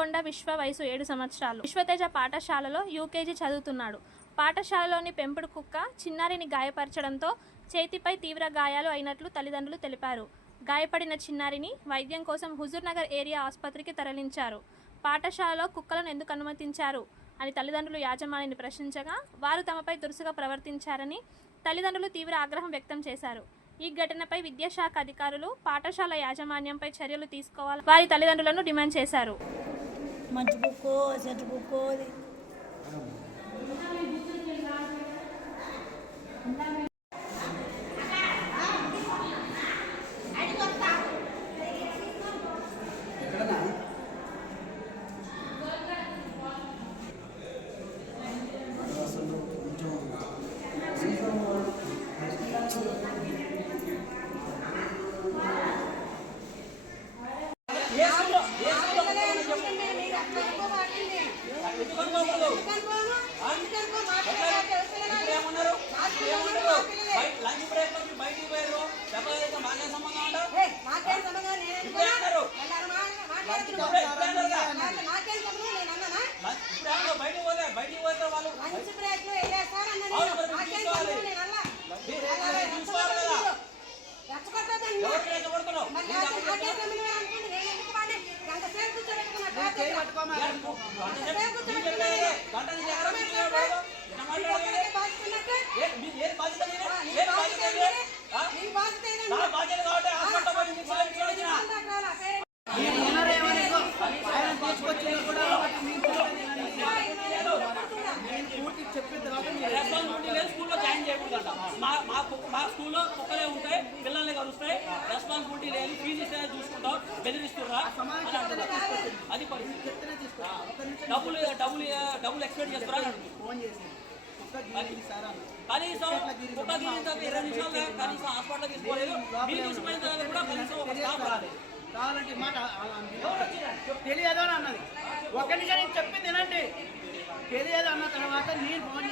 దేవరకొండ విశ్వ వయసు 7 సంవత్సరాలు. విశ్వతేజ పాఠశాలలో యూకేజీ చదువుతున్నాడు. పాఠశాలలోని పెంపుడు కుక్క చిన్నారిని గాయపరచడంతో చేతిపై తీవ్ర గాయాలు అయినట్లు తల్లిదండ్రులు తెలిపారు. గాయపడిన చిన్నారిని వైద్యం కోసం హుజూర్నగర్ ఏరియా ఆసుపత్రికి తరలించారు. పాఠశాలలో కుక్కలను ఎందుకు అనుమతించారు అని తల్లిదండ్రులు యాజమాన్యాన్ని ప్రశ్నించగా వారు తమపై దురుసుగా ప్రవర్తించారని తల్లిదండ్రులు తీవ్ర ఆగ్రహం వ్యక్తం చేశారు. ఈ ఘటనపై విద్యాశాఖ అధికారులు పాఠశాల యాజమాన్యంపై చర్యలు తీసుకోవాలని వారి తల్లిదండ్రులను డిమాండ్ చేశారు. స్కూల్లో జాయిన్ చేయకూడదంట. మా స్కూల్లో కుక్కలే ఉంటాయి, పిల్లల్ని కలుస్తాయి, రెస్పాన్సిబిలిటీ లేదు, ఫీజు ఇస్తే చూసుకుంటాం, బెదిరిస్తున్నా అని అంటున్నారు. అది డబ్బులు ఎక్స్పెక్ట్ చేస్తారా కనీసం కుక్క గిరితో 20 నిమిషాలు కనీసం హాస్పిటల్ తీసుకోలేదు. మీరు తీసుకుపోయిన తర్వాత కూడా కనీసం ఒక స్టాఫ్ రాలేదు. కావాలంటే మాట తెలియదు అని అన్నది. ఒకటి చెప్పింది వినండి, తెలియదు అన్న తర్వాత నేను ఫోన్